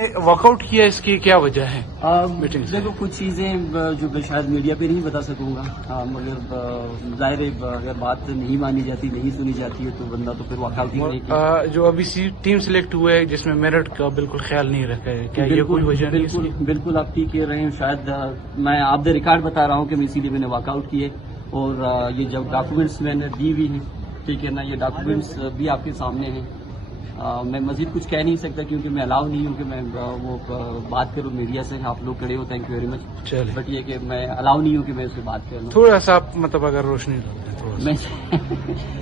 Workout किया, इसकी क्या वजह है मीटिंग से؟ देखो कुछ चीज़ें जो मैं शायद मीडिया पे नहीं बता सकूंगा, मगर ज़ाहिर है अगर बात नहीं मानी जाती, नहीं सुनी जाती है तो बंदा तो फिर वर्कआउट ही नहीं किया। जो अभी टीम सिलेक्ट हुआ है जिसमें मेरिट का बिल्कुल ख्याल नहीं रखा है, क्या ये कोई वजह नहीं है? बिल्कुल आप ठीक कह रहे हैं। शायद मैं आप द रिकॉर्ड बता रहा हूँ कि इसीलिए मैंने वर्कआउट किए, और ये जब डॉक्यूमेंट्स मैंने दी हुई हैं, ठीक है ना, ये डॉक्यूमेंट्स भी आपके सामने हैं। मैं मजीद कुछ कह नहीं सकता क्योंकि मैं अलाउ नहीं हूँ कि मैं वो बात करूँ मीडिया से। आप लोग खड़े हो, थैंक यू वेरी मच। चलिए, बट ये कि मैं अलाउ नहीं हूँ कि मैं उससे बात कर लूँ। थोड़ा सा आप मतलब अगर रोशनी डालते थोड़ा सा।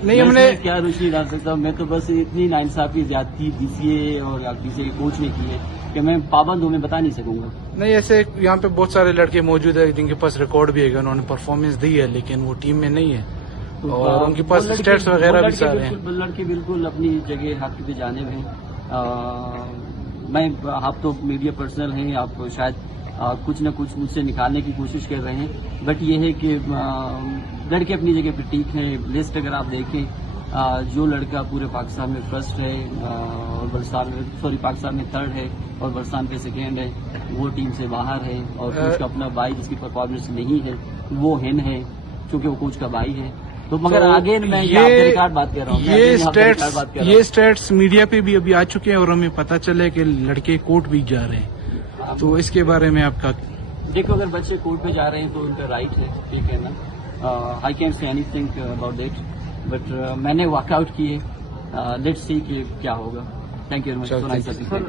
नहीं, हमने क्या रोशनी डाल सकता हूँ। मैं तो बस इतनी नाइंसाफी ज्यादती बीसीए और बीसीए के कोच ने की है कि मैं पाबंद हूँ, मैं बता नहीं सकूंगा। नहीं, ऐसे यहाँ पे बहुत सारे लड़के मौजूद है जिनके पास रिकॉर्ड भी है, उन्होंने परफॉर्मेंस दी है लेकिन वो टीम में नहीं है और उनके पास स्टेट्स वगैरह भी सारे हैं। लड़के बिल्कुल अपनी जगह हक पे जाने में। मैं आप तो मीडिया पर्सनल हैं, आप शायद कुछ न कुछ मुझसे निकालने की कोशिश कर रहे हैं, बट ये है कि लड़के अपनी जगह पे ठीक हैं। लिस्ट अगर आप देखें, जो लड़का पूरे पाकिस्तान में फर्स्ट है और पाकिस्तान में थर्ड है और बलुचिस्तान पे सेकेंड है, वो टीम से बाहर है। और कोच का अपना भाई जिसकी परफॉर्मेंस नहीं है वो हिन है, क्योंकि वो कोच का भाई है। तो मगर आगे मैं रिकॉर्ड बात कर रहा हूँ। ये स्टेट्स मीडिया पे भी अभी आ चुके हैं और हमें पता चला है कि लड़के कोर्ट भी जा रहे हैं, तो इसके बारे में आपका? देखो, अगर बच्चे कोर्ट पे जा रहे हैं तो उनका राइट है, ठीक है ना। I can say anything about that, but मैंने वर्कआउट किए। लेट्स सी कि क्या होगा। Thank you very much.